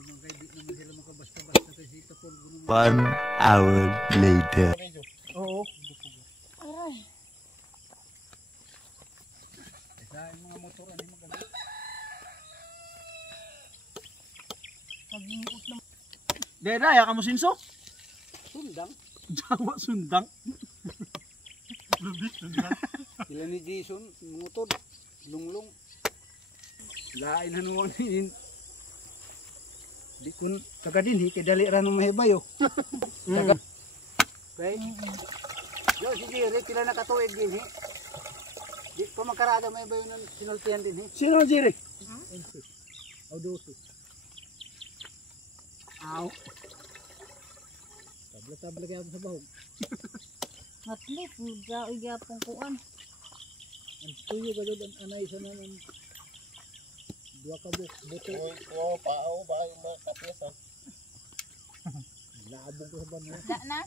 1 hour later. Oo. Aray. Sa mga motor ani maganda. Pag-iikot na. Deda, ya kamu sinso? Sundang. Jawa sundang. Lebih sundang. Sila ni Jason, mungutod, lunglong. Lain hanuan din. Di kun taga dinhi kay dali ra no mahibayo. Taga. Okay. Yo si Jerry pila nakatuig dinhi. Di pa makarada mahibayo nan sinultian dinhi. Sino Jerry? Audoso. Aw. Tabla kaya sa bahog. Matli, puga, igapong kuan. Ang tuyo ka doon anay sa naman. Dua ka buto. Oo, pao ba yung mga kapyas ha? Labog ko sa banyo. Da na?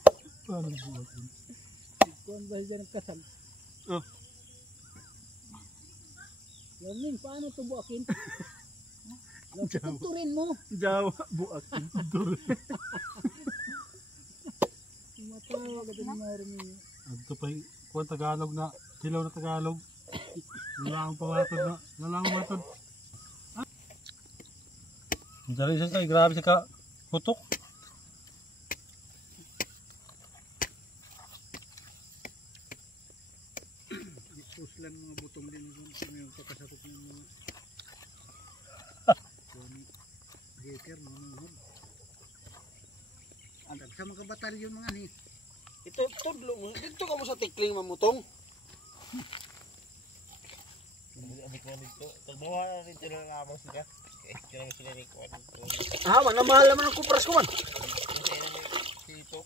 Paano buhat yun? Kuan ba siya nagkasal? Oh. Yamin, paano ito buakin? Tuturin mo. Jawa buat. Tumatawag ka din marinig. Ito pa yung kuwan Tagalog na, silaw na Tagalog. Nalang pamatod na, nalang matod. Dari siya kay, grabe siya ka hutok. Puslan mga butong din yung kakasakot ng mga hacker mga hod. Agad sa mga batalyon mga ni. Ito, tudlo mo. Dito ka mo sa tikling mamutong. Abot mo dito. Tagbawa na rin sila ng amang sila. Kaya naman sila ni Kuwan. Ah, man, mahal naman ang kupras ko man. Kasi na ni Tito.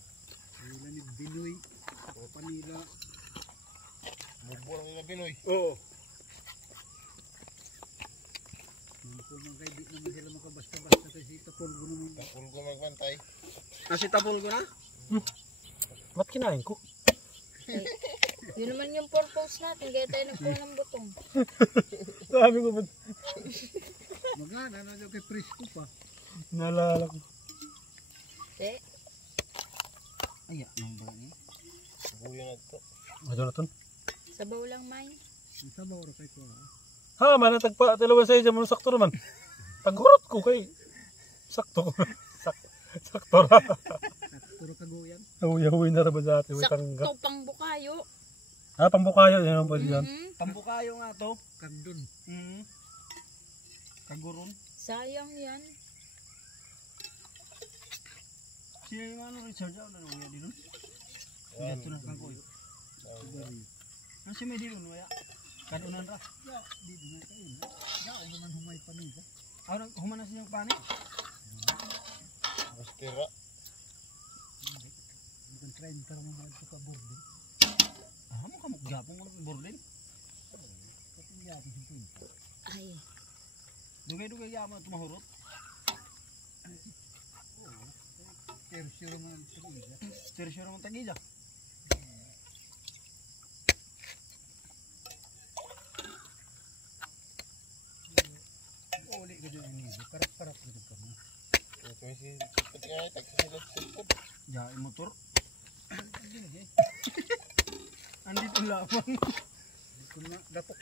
Nila ni Binoy. Panila. Mugbo lang nila Pinoy. Oo. Kung mga kay di naman sila makabasta-basta kasi tapulgo naman. Tapulgo magbantay. Kasi tapulgo na? Ba't kinain ko? Yun naman yung purpose natin, kaya tayo nagkuha ng butong. Sabi ko ba't Magana na daw kay Prisco pa. naalala ko. Eh, Ay, nang ba ni? Buyo na ito. Ito na ton. sabaw lang mine. Ang sabaw ra kay ko. Ha, manatagpa, dalawa sa iyo, sakto naman. Taghurot ko kay. Sakto ko. Sakto ra. Puro kaguyan. Huwi na ba sa atin? Sakto pang bukayo. Ha, pambukayo. Yan ang pwede yan. Pambukayo nga to. Kagdon. Kaguron. Sayang yan. Sino yung ano Richard daw na uya dito? Yan. Dito na kang koy. Ano si may dito waya? Kadunan ra. Ya, dito na kayo. Ya, ano man humay pa nito. Ano humana siyang pani? Mustira. Bukan tren para mo mga ka boarding. Ah, mo kamok gapong ng bordin. Kapag yapon sa ko. Ay, Dugay-dugay yaman tumahurot. Pero sure man tagiga. Pero sure mo tagila. Uli ka dyan ni. Karap-karap ka ka mo. Ito yung si pati nga ito. Sila sa silpod. Jai motor. Andito lamang. Kung na dapok